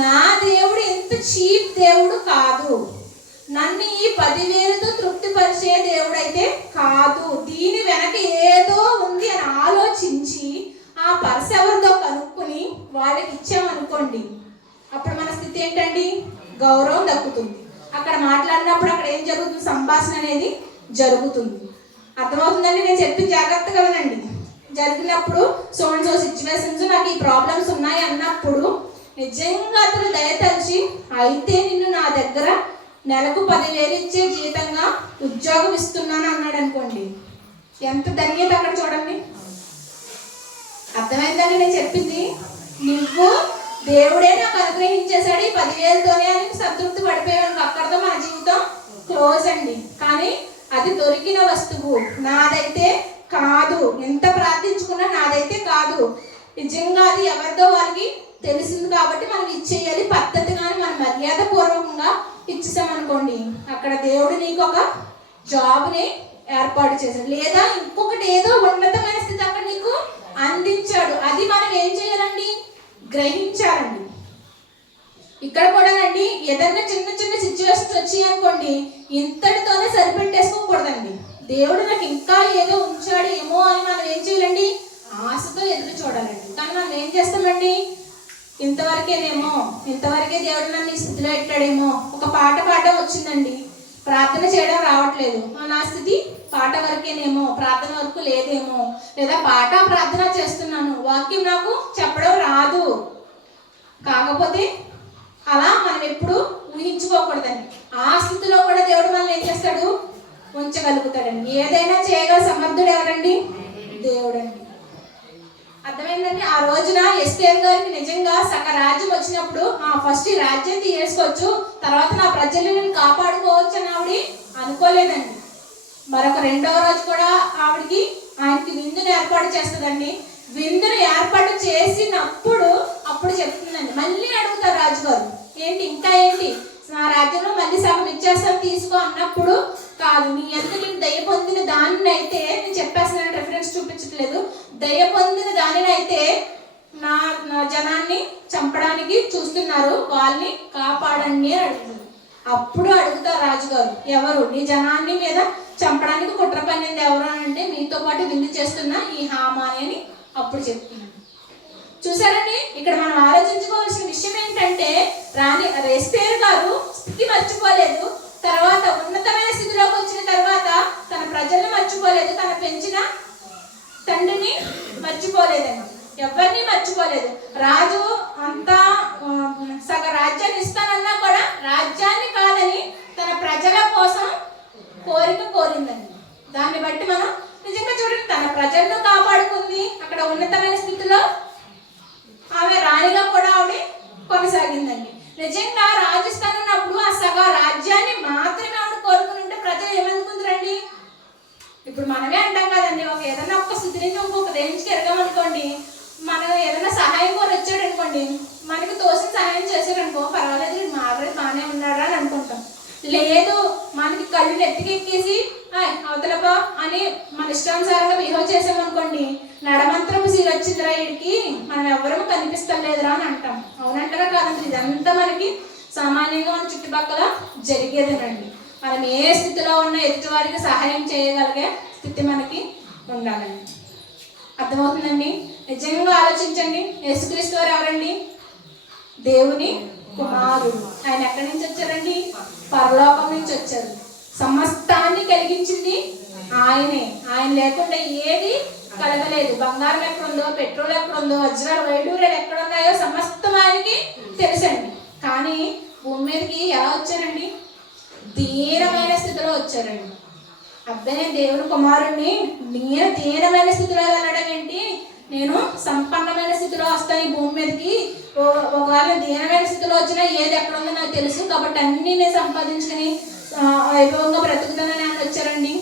నా దేవుడు ఎంత చీప్ దేవుడు కాదు, నన్ను ఈ 10,000తో తృప్తిపరిచే దేవుడు అయితే కాదు, దీని వెనక ఏదో ఉంది అని ఆలోచించి ఆ పర్స్ ఎవరితో కనుక్కొని వాళ్ళకి ఇచ్చామనుకోండి, అప్పుడు మన స్థితి ఏంటండి, గౌరవం దక్కుతుంది. అక్కడ మాట్లాడినప్పుడు అక్కడ ఏం జరుగుతుంది, సంభాషణ అనేది జరుగుతుంది. అర్థమవుతుందండి? నేను చెప్పి జాగ్రత్తగా వినండి. జరిగినప్పుడు సో సిచ్యువేషన్స్, నాకు ఈ ప్రాబ్లమ్స్ ఉన్నాయి అన్నప్పుడు నిజంగా అతను దయతలిచి అయితే నిన్ను నా దగ్గర నెలకు 10,000 ఇచ్చే జీతంగా ఉద్యోగం ఇస్తున్నాను అన్నాడు అనుకోండి, ఎంత ధన్యత అక్కడ చూడండి. అర్థమైందని నేను చెప్పింది? నువ్వు దేవుడే నాకు అనుగ్రహించేశాడు ఈ 10,000తోనే అని సంతృప్తి పడిపోయాను, అక్కడితో మన జీవితం క్లోజ్ అండి. కానీ అది దొరికిన వస్తువు, నాదైతే కాదు. ఎంత ప్రార్థించుకున్నా నాదైతే కాదు. నిజంగా అది ఎవరిదో వాళ్ళకి తెలిసింది కాబట్టి మనం ఇచ్చేయాలి. పద్ధతిగానే మనం మర్యాద పూర్వకంగా ఇచ్చేసామనుకోండి, అక్కడ దేవుడు నీకు ఒక జాబ్ని ఏర్పాటు చేశాడు, లేదా ఇంకొకటి ఏదో ఉన్నతమైన స్థితి అక్కడ నీకు అందించాడు. అది మనం ఏం చేయాలండి? గ్రహించాలండి. ఇక్కడ కూడానండి ఏదైనా చిన్న చిన్న సిచ్యువేషన్స్ వచ్చాయి అనుకోండి, ఇంతటితోనే సరిపెట్టేసుకోకూడదండి. దేవుడు నాకు ఇంకా ఏదో ఉంచాడు ఏమో అని మనం ఏం చేయాలండి? ఆశతో ఎదురు చూడాలండి. కానీ మనం ఏం చేస్తామండి? ఇంతవరకేనేమో, ఇంతవరకే దేవుడు నన్ను ఈ స్థితిలో పెట్టాడేమో. ఒక పాట పాడడం వచ్చిందండి, ప్రార్థన చేయడం రావట్లేదు, నా స్థితి పాట వరకేనేమో, ప్రార్థన వరకు లేదేమో. లేదా పాట ప్రార్థన చేస్తున్నాను, వాక్యం నాకు చెప్పడం రాదు. కాకపోతే అలా మనం ఎప్పుడు ఊహించుకోకూడదండి. ఆ స్థితిలో కూడా దేవుడు మనల్ని ఏం చేస్తాడు? ఉంచగలుగుతాడండి. ఏదైనా చేయగల సమర్థుడు ఎవరండి? దేవుడండి. అర్థమైందండి? ఆ రోజున ఎస్తేరు గారికి నిజంగా సగ రాజ్యం వచ్చినప్పుడు ఫస్ట్ ఈ రాజ్యం తీసుకోవచ్చు, తర్వాత నా ప్రజల్ని నేను కాపాడుకోవచ్చు అని ఆవిడ అనుకోలేదండి. మరొక రెండవ రోజు కూడా ఆవిడికి ఆయనకి విందును ఏర్పాటు చేస్తుందండి. విందును ఏర్పాటు చేసినప్పుడు అప్పుడు చెప్తుందండి, మళ్ళీ అడుగుతారు రాజుగారు, ఏంటి ఇంకా ఏంటి, నా రాజ్యంలో మళ్ళీ సగం ఇచ్చేస్తాను తీసుకో అన్నప్పుడు, కాదు నీ ఎంత నేను దయ పొందిన దానిని అయితే, నేను చెప్పేస్తున్నాను రెఫరెన్స్ చూపించట్లేదు, దయ పొందిన దానిని అయితే నా జనాన్ని చంపడానికి చూస్తున్నారు, వాళ్ళని కాపాడండి అని అడుగుతుంది. అప్పుడు అడుగుతారు రాజుగారు, ఎవరు నీ జనాన్ని మీద చంపడానికి కుట్ర పన్నింది ఎవరు అని అంటే, మీతో పాటు విందు చేస్తున్న ఈ హామాని అని అప్పుడు చెప్తున్నాను. చూసారండి, ఇక్కడ మనం ఆలోచించుకోవాల్సిన విషయం ఏంటంటే, ఎస్తేరు గారు స్థితి మర్చిపోలేదు, తర్వాత ఉన్నతమైన స్థితిలోకి వచ్చిన తర్వాత తన ప్రజలను మర్చిపోలేదు, తన పెంచిన తండ్రిని మర్చిపోలేదండి, ఎవరిని మర్చిపోలేదు. రాజు అంతా సగ రాజ్యాన్ని ఇస్తానన్నా కూడా రాజ్యాన్ని కాదని తన ప్రజల కోసం కోరిక కోరిందండి. దాన్ని బట్టి మనం నిజంగా చూడండి, తన ప్రజలను కాపాడుకుంది, అక్కడ ఉన్నతమైన స్థితిలో ఆమె రాణిగా కూడా ఆవిడ కొనసాగిందండి. నిజంగా రాజస్థాన్ ఉన్నప్పుడు ఆ సగ రాజ్యాన్ని మాత్రమే ఆవిడ కోరుకుని ఉంటే ప్రజలు ఏమనుకుంటారండి? ఇప్పుడు మనమే అంటాం కదండి, ఏదైనా ఒక్క స్థితి నుంచి ఇంకొక రేంజ్కి ఎరగామనుకోండి, మనం ఏదైనా సహాయం కూడా వచ్చాడు అనుకోండి, మనకి తోసిన సహాయం చేశారనుకో, పర్వాలేదు మాట్లాడి బాగానే ఉన్నాడా అని అనుకుంటాం. లేదు, మనకి కళ్ళు నెత్తికెక్కేసి అవతలపా అని మన ఇష్టానుసారంగా బిహేవ్ చేసామనుకోండి, నడమంత్రపు సీల్ వచ్చిందిరా వీడికి, మనం ఎవరూ కనిపిస్తాం లేదురా అని అంటాం. అవునంటారా కాదండి? ఇదంతా మనకి సామాన్యంగా మన చుట్టుపక్కల జరిగేదేనండి. మనం ఏ స్థితిలో ఉన్న ఎదుటివారికి సహాయం చేయగలిగే స్థితి మనకి ఉండాలండి. అర్థమవుతుందండి? నిజంగా ఆలోచించండి, యేసుక్రీస్తు వారు ఎవరండి? దేవుని కుమారుడు. ఆయన ఎక్కడి నుంచి వచ్చారండి? పరలోకం నుంచి వచ్చారు. సమస్తాన్ని కలిగించింది ఆయనే. ఆయన లేకుండా ఏది కలగలేదు. బంగారం ఎక్కడుందో, పెట్రోల్ ఎక్కడుందో, వజ్రాలు వైడూర్యాలు ఎక్కడున్నాయో సమస్తం ఆయనకి తెలుసండి. కానీ భూమి మీదకి ఎలా వచ్చారండి? దీనమైన స్థితిలో వచ్చారండి. అబ్బాయి నేను దేవుని కుమారుణ్ణి, నేను దీనమైన స్థితిలో వెళ్ళడం ఏంటి, నేను సంపన్నమైన స్థితిలో వస్తాను ఈ భూమి మీదకి, ఒకవేళ దీనమైన స్థితిలో వచ్చినా ఏది ఎక్కడుందో నాకు తెలుసు కాబట్టి అన్నీ నేను సంపాదించుకుని వైభవంగా బ్రతుకుతానని ఆయన వచ్చారండి.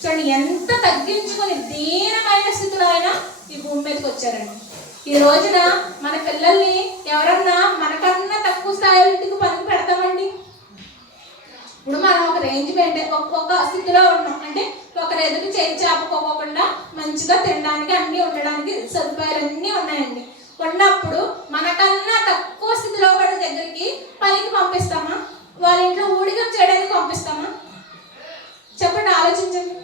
చూడండి, ఎంత తగ్గించుకొని దీనమైన స్థితిలో ఆయన ఈ భూమి మీదకి వచ్చారండి. ఈ రోజున మన పిల్లల్ని ఎవరన్నా మనకన్నా తక్కువ స్థాయిలో ఇంటికి పనికి పెడతామండి. ఇప్పుడు మనం ఒక రేంజ్ మెయింటైన్, ఒక స్థితిలో ఉన్నాం అంటే ఒకరి ఎదురు చేయి చాపుకోకుండా మంచిగా తినడానికి అన్నీ ఉండడానికి సదుపాయాలు అన్నీ ఉన్నాయండి. ఉన్నప్పుడు మనకన్నా తక్కువ స్థితిలో వాడి దగ్గరికి పనికి పంపిస్తామా? వాళ్ళ ఇంట్లో ఊడిగం చేయడానికి పంపిస్తామా? చెప్పండి, ఆలోచించండి.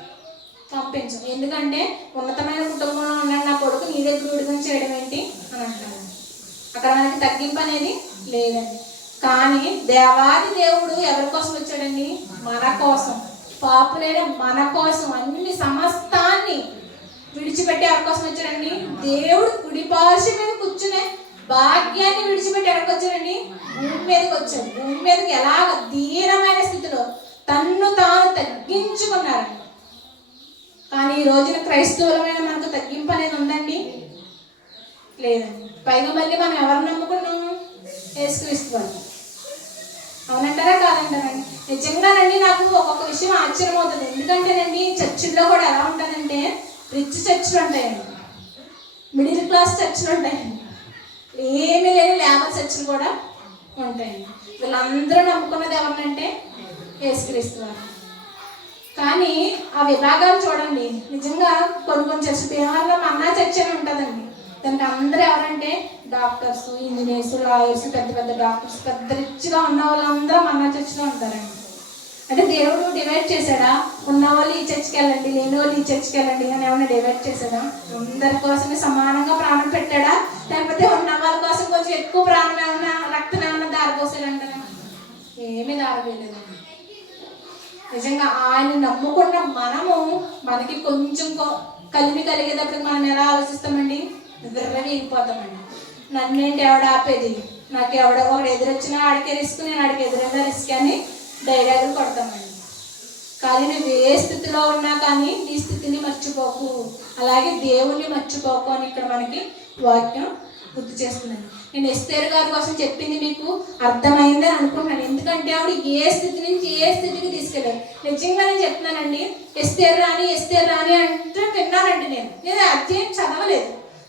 పంపించం. ఎందుకంటే ఉన్నతమైన కుటుంబంలో ఉన్నాడు నా కొడుకు, నీ దగ్గర ఊడిగం చేయడం ఏంటి అని అంటారు. అక్కడ మనకి తగ్గింపు అనేది లేదండి. కానీ దేవాది దేవుడు ఎవరి కోసం వచ్చాడండి? మన కోసం. పాపులైన మన కోసం అన్ని సమస్తాన్ని విడిచిపెట్టి ఎవరి కోసం వచ్చాడండి? దేవుడు కుడి పార్శ్వం మీద కూర్చునే భాగ్యాన్ని విడిచిపెట్టి ఎక్కడికి వచ్చారండి? భూమి మీదకి వచ్చారు. భూమి మీదకి ఎలాగ దీనమైన స్థితిలో తన్ను తాను తగ్గించుకున్నారండి. కానీ ఈ రోజున క్రైస్తవులమైన మనకు తగ్గింపు అనేది ఉందండి? లేదండి. పైగా మళ్ళీ మనం ఎవరు నమ్ముకున్నాము? యేసుక్రీస్తు వారు. అవునంటారా కాదంటారండి? నిజంగానండి నాకు ఒక్కొక్క విషయం ఆశ్చర్యం అవుతుంది. ఎందుకంటేనండి చర్చిల్లో కూడా ఎలా ఉంటుందంటే రిచ్ చర్చిలు ఉంటాయండి, మిడిల్ క్లాస్ చర్చిలు ఉంటాయండి, ఏమీ లేని లేబర్ చర్చిలు కూడా ఉంటాయండి. వీళ్ళందరూ నమ్ముకున్నది ఎవరినంటే యేసుక్రీస్తు వారు. కానీ ఆ విభాగాలు చూడండి, నిజంగా కొన్ని చర్చ్ భీమవరంలో మన్నా చర్చ్ అని ఉంటుందండి. దానికి అందరూ ఎవరంటే డాక్టర్స్, ఇంజనీర్స్, లాయర్స్, పెద్ద పెద్ద డాక్టర్స్, పెద్ద రిచ్గా ఉన్న వాళ్ళందరూ మన్నా చర్చిలో ఉంటారండి. అంటే దేవుడు డివైడ్ చేశాడా? ఉన్న వాళ్ళు ఈ చర్చికి వెళ్ళండి, లేని వాళ్ళు ఈ చర్చికి వెళ్ళండి అని ఏమైనా డివైడ్ చేశాడా? అందరి కోసమే సమానంగా ప్రాణం పెట్టాడా? లేకపోతే ఉన్న వాళ్ళ కోసం కొంచెం ఎక్కువ ప్రాణం ఏమన్నా, రక్తం ఏమన్నా దారిపోసాడంటారా? ఏమీ దారిపోలేదండి. నిజంగా ఆయన నమ్ముకున్న మనకి కొంచెం కలిమి కలిగేటప్పుడు మనం ఎలా ఆలోచిస్తామండి? విర్రవీగిపోతామండి. నన్నేంటి ఎవడ ఆపేది, నాకు ఎవడో ఒకడు ఎదురొచ్చినా ఆడికే రిస్క్, నేను ఆడికి ఎదురైనా రిస్క్ అని డైలాగులు కొడతామండి. కానీ నువ్వు ఏ స్థితిలో ఉన్నా కానీ నీ స్థితిని మర్చిపోకు, అలాగే దేవుణ్ణి మర్చిపోకు అని ఇక్కడ మనకి వాక్యం గుర్తు చేస్తున్నాను. నేను ఎస్తేరు గారి కోసం చెప్పింది మీకు అర్థమైందని అనుకుంటున్నాను. ఎందుకంటే ఆవిడ ఏ స్థితి నుంచి ఏ స్థితికి తీసుకెళ్ళారు. నిజంగా నేను చెప్తున్నానండి, ఎస్తేరు రాని అంటే విన్నానండి. నేను అధ్యయనం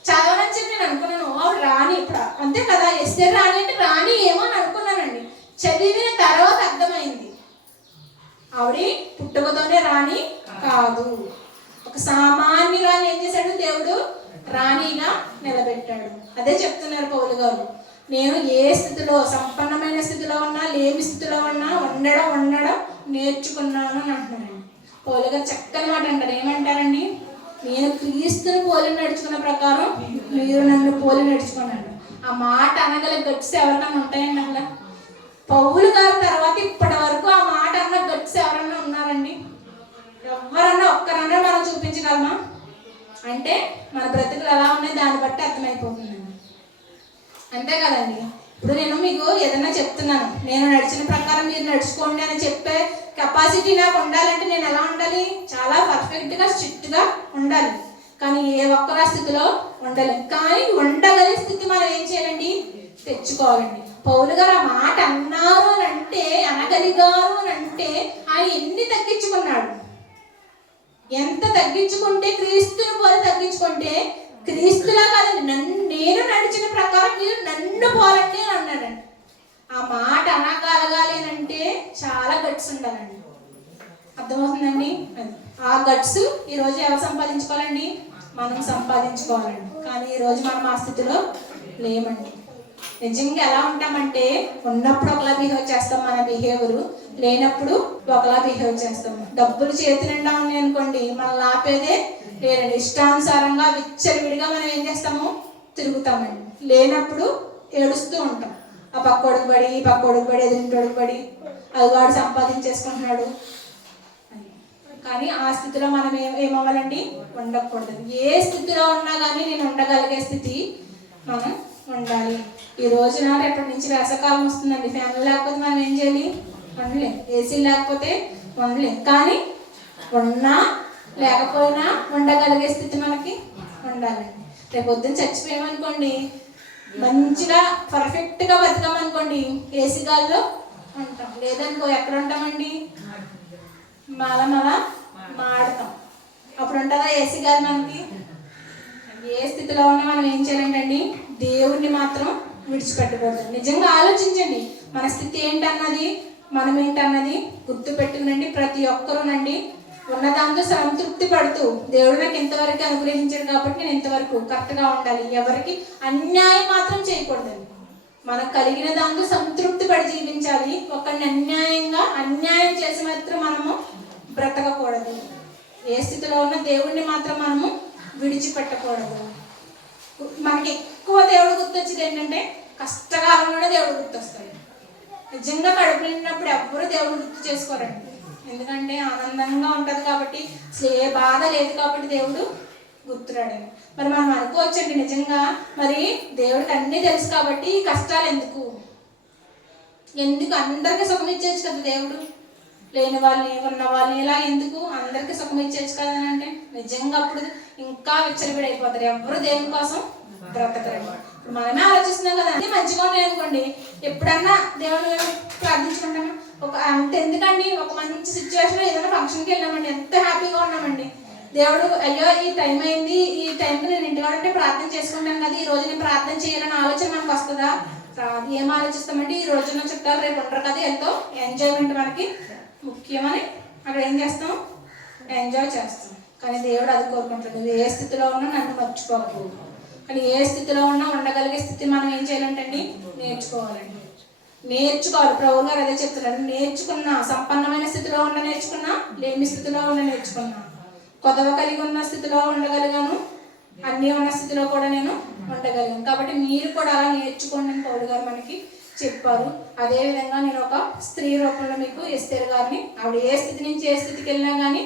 చదవనని చెప్పి నేను అనుకున్నాను. ఆవిడ రాని ఇప్పుడు అంతే కదా, ఎస్తేరు రాని అంటే రాని ఏమో అని అనుకున్నానండి. చదివిన తర్వాత అర్థమైంది ఆవిడ పుట్టుకతోనే రాణి కాదు. ఒక సామాన్యురాలు ఏం చేశాడు? దేవుడు రాణిగా నిలబెట్టాడు. అదే చెప్తున్నారు పౌలు గారు. నేను ఏ స్థితిలో, సంపన్నమైన స్థితిలో ఉన్నా, లేమి స్థితిలో ఉన్నా ఉండడం నేర్చుకున్నాను అని అంటున్నారండి. పౌలు గారు చక్కని మాట అంటారు. ఏమంటారండి? నేను క్రీస్తుని పోలి నడుచుకున్న ప్రకారం మీరు నన్ను పోలి నడుచుకున్నాను. ఆ మాట అనగల గట్స్ ఎవరికైనా ఉంటాయండి? అసలు పౌలు గారి తర్వాత ఇప్పటి వరకు ఆ మాట అన్న గట్స్ ఎవరన్నా ఉన్నారండి? ఎవరన్నా ఒక్కరన్నా మనం చూపించగలమా? అంటే మన బ్రతుకులు ఎలా ఉన్నాయి దాన్ని బట్టి అర్థమైపోతుందండి. అంతే కదండి. ఇప్పుడు నేను మీకు ఏదైనా చెప్తున్నాను, నేను నడిచిన ప్రకారం మీరు నడుచుకోండి అని చెప్పే కెపాసిటీ నాకు ఉండాలంటే నేను ఎలా ఉండాలి? చాలా పర్ఫెక్ట్గా స్ట్రిక్ట్గా ఉండాలి. కానీ ఏ ఒక్కరా స్థితిలో ఉండలేం. కానీ ఉండగలిగే స్థితి మనం ఏం చేయాలండి? తెచ్చుకోవాలండి. పౌలు గారు ఆ మాట అన్నారు అని అంటే, అనగలిగారు అని అంటే ఆయన ఎన్ని తగ్గించుకున్నాడు? ఎంత తగ్గించుకుంటే, క్రీస్తుని పోలి తగ్గించుకుంటే, క్రీస్తులా కాదండి, నేను నడిచిన ప్రకారం మీరు నన్ను పోలండి అని అన్నాడండి. ఆ మాట అనగలగాలి అని అంటే చాలా గట్స్ ఉండాలండి. అర్థమవుతుందండి? ఆ గట్స్ ఈరోజు ఎవరు సంపాదించుకోవాలండి? మనం సంపాదించుకోవాలండి. కానీ ఈరోజు మనం ఆ స్థితిలో లేమండి. నిజంగా ఎలా ఉంటామంటే, ఉన్నప్పుడు ఒకలా బిహేవ్ చేస్తాం మన బిహేవియర్, లేనప్పుడు ఒకలా బిహేవ్ చేస్తాము. డబ్బులు చేతి నిండా ఉన్నాయి అనుకోండి, మనల్ని ఆపేదే లేదండి. ఇష్టానుసారంగా విచ్చలవిడిగా మనం ఏం చేస్తాము? తిరుగుతామండి. లేనప్పుడు ఏడుస్తూ ఉంటాం. ఆ పక్కోడికి పడి, ఈ పక్కోడికి పడి, ఎదురింటోడికి పడి, అది వాడు సంపాదించేసుకుంటున్నాడు. కానీ ఆ స్థితిలో మనం ఏమవ్వాలండి? ఉండకూడదు. ఏ స్థితిలో ఉన్నా కానీ నేను ఉండగలిగే స్థితి మనం ఉండాలి. ఈ రోజున రేపటి నుంచి వేసవకాలం వస్తుందండి. ఫ్యాన్లు లేకపోతే మనం ఏం చేయాలి? ఉండలేం. ఏసీ లేకపోతే ఉండలేం. కానీ ఉన్నా లేకపోయినా ఉండగలిగే స్థితి మనకి ఉండాలండి. రేపు పొద్దున్న చచ్చిపోయామనుకోండి, మంచిగా పర్ఫెక్ట్గా బతికామనుకోండి, ఏసీ గాల్లో ఉంటాం. లేదనుకో ఎక్కడ ఉంటామండి? మాడతాం. అప్పుడు ఉంటుందా ఏసీ గాలి మనకి? ఏ స్థితిలో ఉన్నా మనం ఏం చేయాలంటండి? దేవుణ్ణి మాత్రం విడిచిపెట్టకూడదు. నిజంగా ఆలోచించండి, మన స్థితి ఏంటన్నది, మనం ఏంటన్నది గుర్తు పెట్టుకునండి. ప్రతి ఒక్కరూనండి ఉన్నదాంతో సంతృప్తి పడుతూ, దేవుడు నాకు ఇంతవరకు అనుగ్రహించాడు కాబట్టి నేను ఇంతవరకు కరెక్ట్గా ఉండాలి, ఎవరికి అన్యాయం మాత్రం చేయకూడదండి. మనకు కలిగిన దాంతో సంతృప్తి పడి జీవించాలి. ఒకరిని అన్యాయం చేసి మాత్రం మనము బ్రతకకూడదు. ఏ స్థితిలో ఉన్న దేవుణ్ణి మాత్రం మనము విడిచిపెట్టకూడదు. మనకి ఎక్కువ దేవుడు గుర్తొచ్చేది ఏంటంటే కష్టకాలంలోనే దేవుడు గుర్తొస్తాడు. నిజంగా కడుపు నిండినప్పుడు ఎవ్వరూ దేవుడు గుర్తు చేసుకోరండి. ఎందుకంటే ఆనందంగా ఉంటుంది కాబట్టి, అసలు ఏ బాధ లేదు కాబట్టి దేవుడు గుర్తురాడని. మరి మనం అనుకోవచ్చండి నిజంగా మరి దేవుడికి అన్నీ తెలుసు కాబట్టి ఈ కష్టాలు ఎందుకు అందరికీ సుఖం ఇచ్చేయచ్చు కదా దేవుడు, లేని వాళ్ళని ఉన్న వాళ్ళని ఇలా ఎందుకు అందరికీ సుఖం ఇచ్చేయచ్చు కదా అని అంటే నిజంగా అప్పుడు ఇంకా విచ్చలవిడైపోతారు, ఎవరు దేవుని కోసం బ్రతకరండి. ఇప్పుడు మనమే ఆలోచిస్తున్నాం కదా అన్నీ మంచిగా ఉన్నాయి అనుకోండి, ఎప్పుడన్నా దేవుని ప్రార్థించుకుంటామా? అంత ఎందుకండి ఒక మంచి సిచ్యువేషన్ ఏదైనా ఫంక్షన్కి వెళ్ళామండి, ఎంత హ్యాపీగా ఉన్నామండి, దేవుడు అయ్యో ఈ టైం అయింది, ఈ టైంకి నేను ఇంటికాడ ఉంటే ప్రార్థన చేసుకుంటాను కదా, ఈ రోజు నేను ప్రార్థన చేయాలని ఆలోచన మనకు వస్తుందా? రాదు. ఏం ఆలోచిస్తామంటే ఈ రోజున చుట్టాలు రేపు ఉండరు కదా, ఎంతో ఎంజాయ్మెంట్ మనకి ముఖ్యమని అక్కడ ఏం చేస్తాం, ఎంజాయ్ చేస్తాం. కానీ దేవుడు అది కోరుకుంటాడు, నువ్వు ఏ స్థితిలో ఉన్నా నన్ను మర్చిపోకు. కానీ ఏ స్థితిలో ఉన్నా ఉండగలిగే స్థితి మనం ఏం చేయాలంటండి, నేర్చుకోవాలండి. నేర్చుకోవాలి. ప్రభు గారు అదే చెప్తున్నాడు, నేర్చుకున్నా సంపన్నమైన స్థితిలో ఉన్న నేర్చుకున్నా, లేని స్థితిలో ఉన్న నేర్చుకున్నా, కొదవ కలిగి ఉన్న స్థితిలో ఉండగలిగాను, అన్నీ ఉన్న స్థితిలో కూడా నేను ఉండగలిగాను. కాబట్టి మీరు కూడా అలా నేర్చుకోండి అని పౌలు గారు మనకి చెప్పారు. అదేవిధంగా నేను ఒక స్త్రీ రూపంలో మీకు ఎస్తేరు గారిని, ఆవిడ ఏ స్థితి నుంచి ఏ స్థితికి వెళ్ళినా కానీ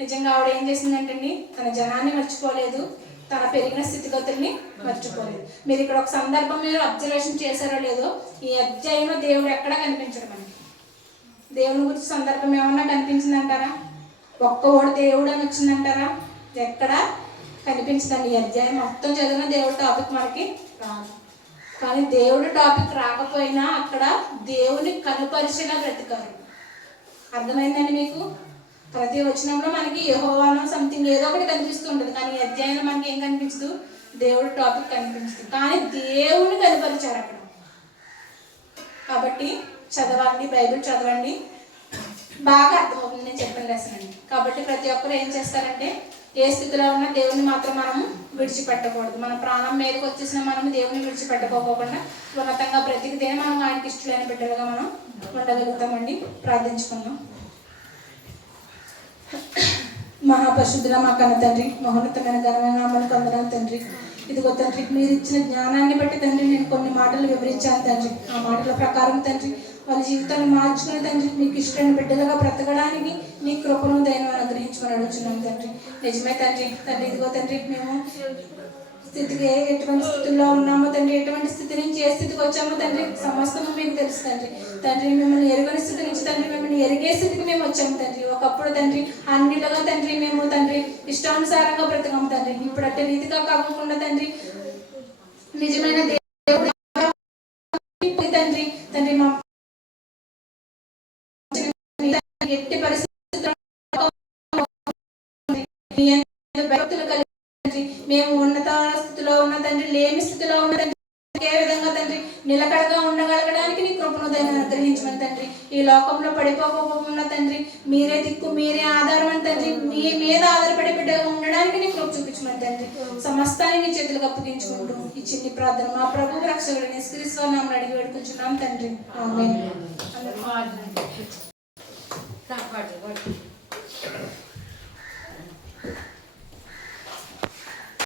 నిజంగా ఆవిడ ఏం చేసిందంటండి, తన జనాన్ని మర్చిపోలేదు, తన పెరిగిన స్థితిగతుల్ని మర్చిపోలేదు. మీరు ఇక్కడ ఒక సందర్భం మీరు అబ్జర్వేషన్ చేశారో లేదో, ఈ అధ్యాయంలో దేవుడు ఎక్కడా కనిపించడు మనకి. దేవుని గురించి సందర్భం ఏమన్నా కనిపించిందంటారా? ఒక్క ఓడి దేవుడు అని వచ్చిందంటారా? ఎక్కడ కనిపించదండి. ఈ అధ్యాయం మొత్తం చదివిన దేవుడి టాపిక్ మనకి రాదు. కానీ దేవుడి టాపిక్ రాకపోయినా అక్కడ దేవుని కనుపరిచేలా బ్రతికారు. అర్థమైందండి మీకు? ప్రతి వచనంలో మనకి యెహోవానో సంథింగ్ ఏదో ఒకటి కనిపిస్తూ ఉంటుంది, కానీ ఈ అధ్యాయంలో మనకి ఏం కనిపించదు, దేవుడి టాపిక్ కనిపించదు, కానీ దేవుని కనుపరిచారు అక్కడ. కాబట్టి చదవండి, బైబిల్ చదవండి, బాగా అర్థమవుతుంది నేను చెప్పిన లెసన్ అండి. కాబట్టి ప్రతి ఒక్కరు ఏం చేస్తారంటే, ఏ స్థితిలో ఉన్నా దేవుని మాత్రం మనము విడిచిపెట్టకూడదు. మన ప్రాణం మీదకి వచ్చేసిన మనము దేవుని విడిచిపెట్టుకోకుండా ఉన్నతంగా బ్రతికితే మనం ఆయనకి ఇష్టమైన బిడ్డలుగా మనం ఉండగలుగుతామండి. ప్రార్థించుకుందాం. మహాపరిశుద్ధుల మా కన్న తండ్రి, మహోన్నతమైన ఘనమైన నామమునకు వందనాలు తండ్రి. ఇదిగో తండ్రి, మీరు ఇచ్చిన జ్ఞానాన్ని బట్టి తండ్రి నేను కొన్ని మాటలు వివరించాను తండ్రి. ఆ మాటల ప్రకారం తండ్రి వాళ్ళ జీవితాన్ని మార్చుకుని తండ్రి మీకు ఇష్టమైన బిడ్డలుగా బ్రతకడానికి నీ కృపను దయను అనుగ్రహించమని అడుగుతున్నాం తండ్రి. నిజమే తండ్రి. ఇదిగో తండ్రి, మేము స్థితికి ఎటువంటి స్థితిలో ఉన్నామో తండ్రి, ఎటువంటి స్థితి నుంచి ఏ స్థితికి వచ్చామో తండ్రి సమస్తము మీకు తెలుసు తండ్రి. మిమ్మల్ని ఎరుగని స్థితి నుంచి తండ్రి మిమ్మల్ని ఎరిగే స్థితికి మేము వచ్చాము తండ్రి. ఒకప్పుడు తండ్రి అన్నిలుగా తండ్రి మేము తండ్రి ఇష్టానుసారంగా బ్రతకాము తండ్రి. ఇప్పుడు అట్టే రీతిగా కాకుండా తండ్రి నిజమైన దేవుడు తండ్రి తండ్రి మా ఎట్టి పరిస్థితుల్లో మేము ఉన్నత స్థితిలో ఉన్న తండ్రి, లేని స్థితిలో ఉన్న తండ్రి, ఏ విధంగా తండ్రి నిలకడగా ఉండగలగడానికి నీ కృపను దయను అనుగ్రహించమని తండ్రి. ఈ లోకంలో పడిపోకుండా తండ్రి మీరే దిక్కు, మీరే ఆధారం అని తండ్రి, మీ మీద ఆధారపడే బిడ్డగా ఉండడానికి నీ కృప చూపించమని తండ్రి. సమస్తాన్ని నీ చేతులకు అప్పగించుకుంటూ ఈ చిన్ని ప్రార్థన మా ప్రభు రక్షకుడిని యేసుక్రీస్తు నామమున అడిగి వేడుకుంటున్నాం తండ్రి. ఆమేన్.